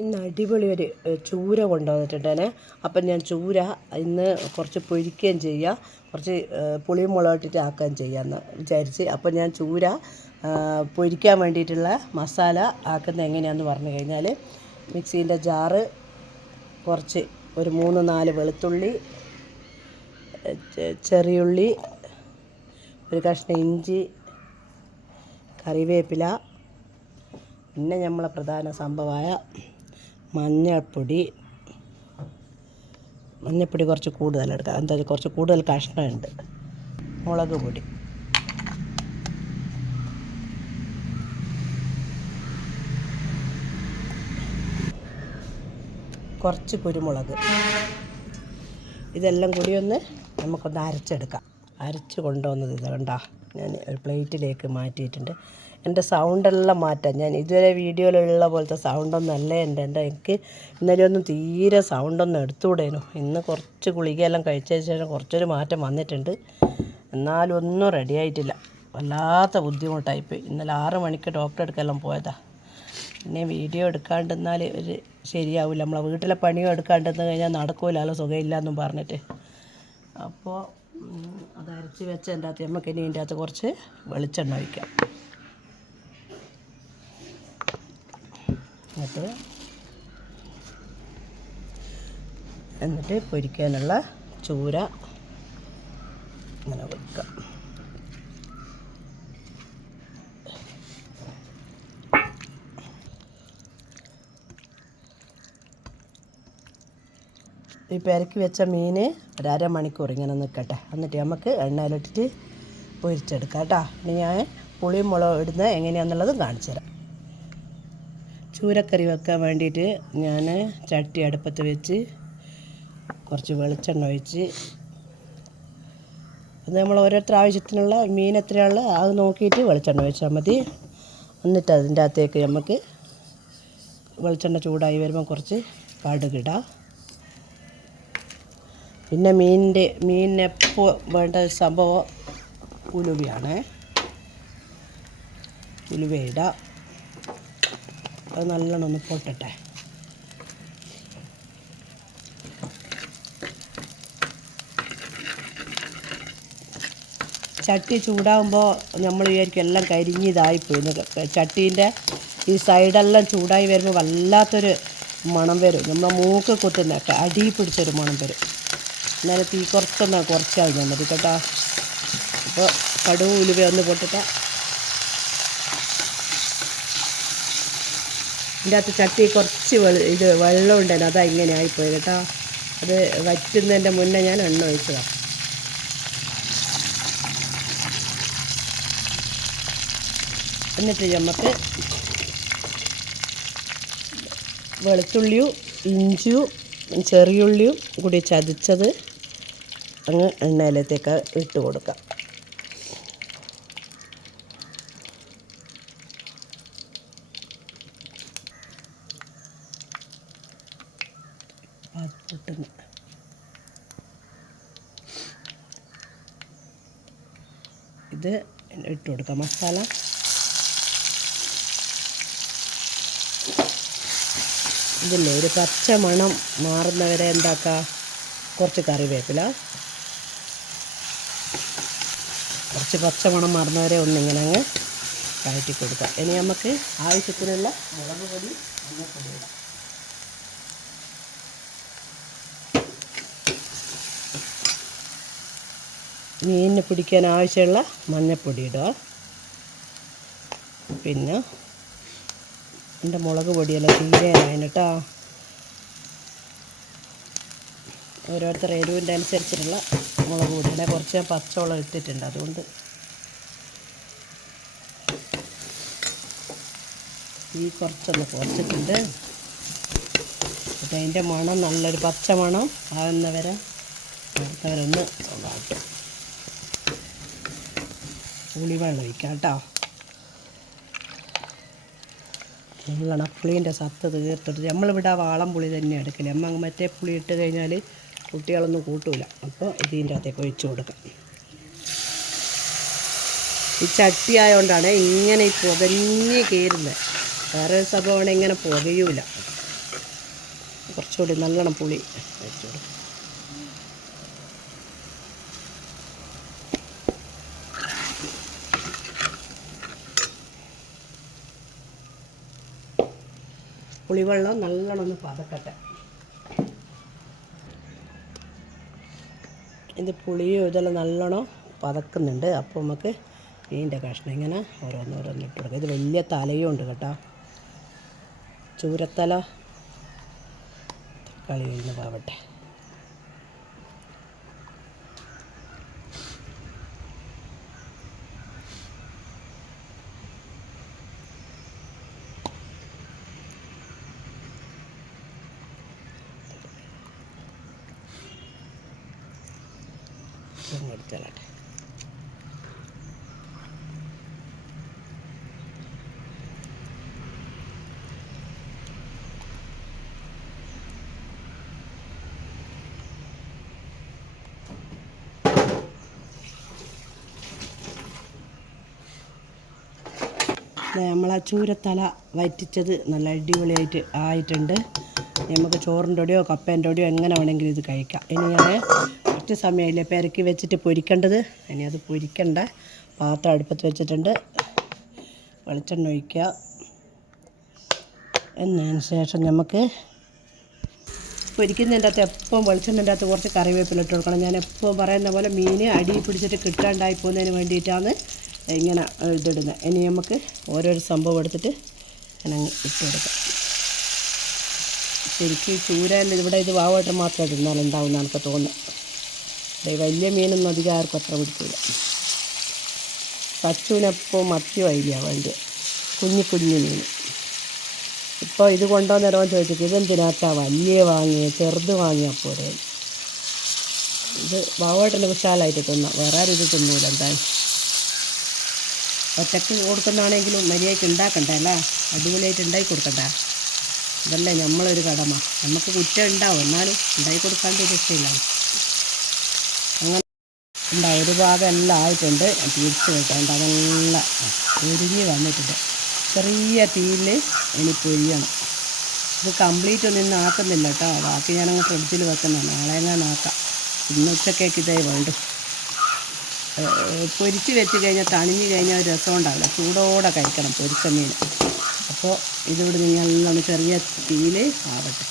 ഇന്ന് അടിപൊളി ഒരു ചൂര കൊണ്ടുവന്നിട്ടുണ്ടേ. അപ്പം ഞാൻ ചൂര ഇന്ന് കുറച്ച് പൊരിക്കുകയും ചെയ്യാം, കുറച്ച് പുളിയും മുളകിട്ടിട്ട് ആക്കുകയും ചെയ്യാമെന്ന് വിചാരിച്ച്. അപ്പം ഞാൻ ചൂര പൊരിക്കാൻ വേണ്ടിയിട്ടുള്ള മസാല ആക്കുന്നത് എങ്ങനെയാണെന്ന് പറഞ്ഞു കഴിഞ്ഞാൽ, മിക്സീൻ്റെ ജാറ്, കുറച്ച് ഒരു 3-4 വെളുത്തുള്ളി, ചെറിയുള്ളി, ഒരു കഷ്ണം ഇഞ്ചി, കറിവേപ്പില, പിന്നെ നമ്മളെ പ്രധാന സംഭവമായ മഞ്ഞൾപ്പൊടി കുറച്ച് കൂടുതൽ എടുക്കാം, എന്താ കുറച്ച് കൂടുതൽ കഷ്ണമുണ്ട്. മുളക് പൊടി, കുറച്ച് കുരുമുളക്, ഇതെല്ലാം കൂടി നമുക്കൊന്ന് അരച്ചെടുക്കാം. അരച്ച് കൊണ്ടുവന്നത് ഇത് കണ്ടോ, ഞാൻ ഒരു പ്ലേറ്റിലേക്ക് മാറ്റിയിട്ടുണ്ട്. എൻ്റെ സൗണ്ടെല്ലാം മാറ്റാം. ഞാൻ ഇതുവരെ വീഡിയോയിലുള്ള പോലത്തെ സൗണ്ടൊന്നും അല്ല എനിക്ക് ഇന്നലെ ഒന്നും തീരെ സൗണ്ടൊന്നും എടുത്തുകൂടേനു. ഇന്ന് കുറച്ച് ഗുളികയെല്ലാം കഴിച്ചതിന് ശേഷം കുറച്ചൊരു മാറ്റം വന്നിട്ടുണ്ട്. എന്നാലും ഒന്നും റെഡി ആയിട്ടില്ല. വല്ലാത്ത ബുദ്ധിമുട്ടായിപ്പോയി. ഇന്നലെ 6 മണിക്ക് ഡോക്ടറെ അടുക്കെല്ലാം പോയതാണ്. പിന്നെ വീഡിയോ എടുക്കാണ്ടെന്നാൽ ഒരു ശരിയാവില്ല. നമ്മളെ വീട്ടിലെ പണിയും എടുക്കാണ്ടെന്ന് കഴിഞ്ഞാൽ നടക്കൂലല്ലോ, സുഖമില്ല എന്നും പറഞ്ഞിട്ട്. അപ്പോൾ അത് അരച്ച് വെച്ചതിൻ്റെ അകത്ത് നമുക്ക് ഇനി ഇതിൻ്റെ അകത്ത് കുറച്ച് വെളിച്ചെണ്ണ ഒഴിക്കാം. എന്നിട്ട് പൊരിക്കാനുള്ള ചൂര ഇങ്ങനെ വെക്കാം. ഈ പെരക്കി വെച്ച മീൻ ഒരു 1/2 മണിക്കൂർ ഇങ്ങനെ നിൽക്കട്ടെ. എന്നിട്ട് നമുക്ക് എണ്ണയിലിട്ടിട്ട് പൊരിച്ചെടുക്കാം കേട്ടോ. ഇനി ഞാൻ പുളിയും മുളകും ഇടുന്നത് എങ്ങനെയാണെന്നുള്ളതും കാണിച്ചു തരാം. ചൂരക്കറി വെക്കാൻ വേണ്ടിയിട്ട് ഞാൻ ചട്ടി അടുപ്പത്ത് വെച്ച് കുറച്ച് വെളിച്ചെണ്ണ ഒഴിച്ച്, അത് നമ്മൾ ഓരോരുത്തർ ആവശ്യത്തിനുള്ള മീൻ എത്രയുള്ള അത് നോക്കിയിട്ട് വെളിച്ചെണ്ണ ഒഴിച്ചാൽ മതി. എന്നിട്ട് അതിൻ്റെ അകത്തേക്ക് നമുക്ക് വെളിച്ചെണ്ണ ചൂടായി വരുമ്പോൾ കുറച്ച് കടുകിടാം. പിന്നെ മീനിനെപ്പോൾ വേണ്ട സംഭവം ഉലുവയാണ്. ഉലുവ ഇടാം. അത് നല്ലോണം ഒന്ന് പൊട്ടട്ടെ. ചട്ടി ചൂടാകുമ്പോൾ നമ്മൾ വിചാരിക്കും എല്ലാം കരിഞ്ഞിതായിപ്പോയി. ചട്ടീൻ്റെ ഈ സൈഡെല്ലാം ചൂടായി വരുമ്പോൾ വല്ലാത്തൊരു മണം വരും. നമ്മൾ മൂക്ക് കുത്തുന്നൊക്കെ അടി പിടിച്ചൊരു മണം വരും. എന്നാലും തീ കുറച്ചാൽ മതി കേട്ടോ. അപ്പോൾ കടുക് ഉലുവ ഒന്ന് പൊട്ടിട്ട് ഇതിൻ്റെ അകത്ത് ചട്ടി കുറച്ച് വെള്ളം ഉണ്ടായിരുന്നു, അതാ ഇങ്ങനെ ആയിപ്പോയി കേട്ടോ. അത് വറ്റുന്നതിൻ്റെ മുന്നേ ഞാൻ എണ്ണ ഒഴിച്ചതാണ്. എന്നിട്ട് നമുക്ക് വെളുത്തുള്ളിയും ഇഞ്ചിയും ചെറിയുള്ളിയും കൂടി ചതച്ചത് അങ്ങ് എണ്ണയിലേക്ക് ഇട്ട് കൊടുക്കാം. ഇത് ഇട്ട് കൊടുക്കാം മസാല. ഇതില്ലേ ഒരു പച്ച മണം മാറുന്നവരെ എന്താക്കുക, കുറച്ച് കറിവേപ്പില, കുറച്ച് പച്ചമണം മാറുന്നവരെ ഒന്നിങ്ങനെ അങ്ങ് കയറ്റി കൊടുക്കാം. ഇനി നമുക്ക് ആവശ്യത്തിനുള്ള മുളക് പൊടി മഞ്ഞൾപ്പൊടി ഇടാം. മീനിന് പിടിക്കാൻ ആവശ്യമുള്ള മഞ്ഞൾപ്പൊടി ഇടുക. പിന്നെ എൻ്റെ മുളക് പൊടിയെല്ലാം തീരാനാണ് കേട്ടോ. ഓരോരുത്തർ എരിവിൻ്റെ അനുസരിച്ചിട്ടുള്ള മുളക് പൊടി. കുറച്ച് ഞാൻ പച്ചവെള്ളം ഇട്ടിട്ടുണ്ട്, അതുകൊണ്ട് ഈ കുറച്ചൊന്ന് കുറച്ചിട്ടുണ്ട്. അപ്പോൾ അതിൻ്റെ മണം നല്ലൊരു പച്ച മണം ആകുന്നവരെ അടുത്തവരൊന്ന് കാട്ടും. പുളിവെള്ളം ഒഴിക്കാം കേട്ടോ. നല്ലോണം പുളീൻ്റെ സത്ത് തീർത്തിട്ട് നമ്മളിവിടെ വാളം പുളി തന്നെ എടുക്കില്ല. അമ്മ മറ്റേ പുളി ഇട്ട് കഴിഞ്ഞാൽ കുട്ടികളൊന്നും കൂട്ടൂല. അപ്പോൾ ഇതിൻ്റെ അകത്തേക്ക് ഒഴിച്ച് കൊടുക്കാം. ഈ ചട്ടി ആയതുകൊണ്ടാണ് ഇങ്ങനെ ഈ പുകഞ്ഞ് കയറുന്നത്. വേറെ സംഭവമാണ് ഇങ്ങനെ പുകയൂല. കുറച്ചുകൂടി നല്ലോണം പുളി ഒഴിച്ചു കൊടുക്കും. പുളിവെള്ളം നല്ലോണം ഒന്ന് പതക്കട്ടെ. ഇത് പുളിയും ഇതെല്ലാം നല്ലോണം പതക്കുന്നുണ്ട്. അപ്പോൾ നമുക്ക് മീനിൻ്റെ കഷ്ണം ഇങ്ങനെ ഓരോന്നോരോന്ന് ഇട്ട് കൊടുക്കുക. ഇത് വലിയ തലയും ഉണ്ട് കേട്ടോ, ചൂരത്തല. തക്കാളി വീണ് പാവട്ടെ. എടുത്തോളട്ടെ. നമ്മളാ ചൂരത്തല വറ്റിച്ചത് നല്ല അടിപൊളിയായിട്ട് ആയിട്ടുണ്ട്. നമുക്ക് ചോറിൻ്റെ കൂടെയോ കപ്പേൻ്റെ കൂടെയോ എങ്ങനെ വേണമെങ്കിലും ഇത് കഴിക്കാം. ഇനി ഞാൻ കുറച്ച് സമയമില്ലേ പെരക്കി വെച്ചിട്ട് പൊരിക്കേണ്ടത്. ഇനി അത് പൊരിക്കണ്ട. പാത്രം അടുപ്പത്ത് വെച്ചിട്ടുണ്ട്. വെളിച്ചെണ്ണ ഒഴിക്കുക. എന്നതിന് ശേഷം നമുക്ക് പൊരിക്കുന്നതിൻ്റെ അകത്ത് എപ്പം വെളിച്ചെണ്ണൻ്റെ അകത്ത് കുറച്ച് കറിവേപ്പില ഇട്ട് കൊടുക്കണം. ഞാൻ എപ്പോൾ പറയുന്ന പോലെ മീൻ അടി പിടിച്ചിട്ട് കിട്ടാണ്ടായി പോകുന്നതിന് വേണ്ടിയിട്ടാണ് ഇങ്ങനെ ഇതിടുന്നത്. ഇനി നമുക്ക് ഓരോരോ സംഭവം എടുത്തിട്ട് ഞാനങ്ങ് ഇട്ട് കൊടുക്കാം. ശരിക്കും ചൂരയിൽ ഇവിടെ ഇത് വാവോട്ടം മാത്രം ഇടുന്നാലുണ്ടാവും എനിക്ക് തോന്നുന്നത്. വലിയ മീനൊന്നും അധികം ആർക്കും അത്ര പിടിക്കില്ല. പച്ചൂനെപ്പോൾ മത്തിയോ അയില്ല വേണ്ടി, കുഞ്ഞു കുഞ്ഞു മീൻ. ഇപ്പോൾ ഇത് കൊണ്ടുവന്നേരോ ചോദിച്ചിട്ട് ഇതെന്തിനാച്ചാ വലിയ വാങ്ങിയ ചെറുത് വാങ്ങിയപ്പോൾ ഇത് വാവോട്ടൻ്റെ വിശാലമായിട്ട് തിന്നാം. വേറെ ആരും ഇത് തിന്നൂല. എന്തായാലും ഒറ്റക്ക് കൊടുക്കുന്നതാണെങ്കിലും മര്യാദയ്ക്ക് ഉണ്ടാക്കണ്ടേ അല്ലേ, അടിപൊളിയായിട്ട് ഉണ്ടാക്കി കൊടുക്കണ്ട. ഇതല്ലേ നമ്മളൊരു കടമ. നമുക്ക് കുറ്റം ഉണ്ടാവും, എന്നാലും ഉണ്ടാക്കി കൊടുക്കാണ്ട് രക്ഷയില്ല. അങ്ങനെ ഉണ്ടാവും. ഒരു ഭാഗം എല്ലാം ആയിട്ടുണ്ട്. തിരിച്ച് വെക്കേണ്ട അതെല്ലാം ഉരിഞ്ഞ് വന്നിട്ടുണ്ട്. ചെറിയ തീയിൽ ഇനി പൊരിയണം. ഇത് കംപ്ലീറ്റ് ഒന്നും ഇന്ന് ആക്കുന്നില്ല കേട്ടോ. ബാക്കി ഞാനങ്ങ് ഫ്രിഡ്ജിൽ വെക്കുന്നതാണ്, നാളെ എങ്ങനെ ആക്കാം. ഇന്ന് ഉച്ചക്കേക്ക് ഇതേ വേണ്ടു. പൊരിച്ച് വെച്ച് കഴിഞ്ഞാൽ തണിഞ്ഞ് കഴിഞ്ഞാൽ ഒരു രസം ഉണ്ടാവില്ല. ചൂടോടെ കഴിക്കണം പൊരിച്ച മീൻ. അപ്പോൾ ഇതിവിടെ നിങ്ങളെല്ലാം ചെറിയ തീയിൽ ആവട്ടെ.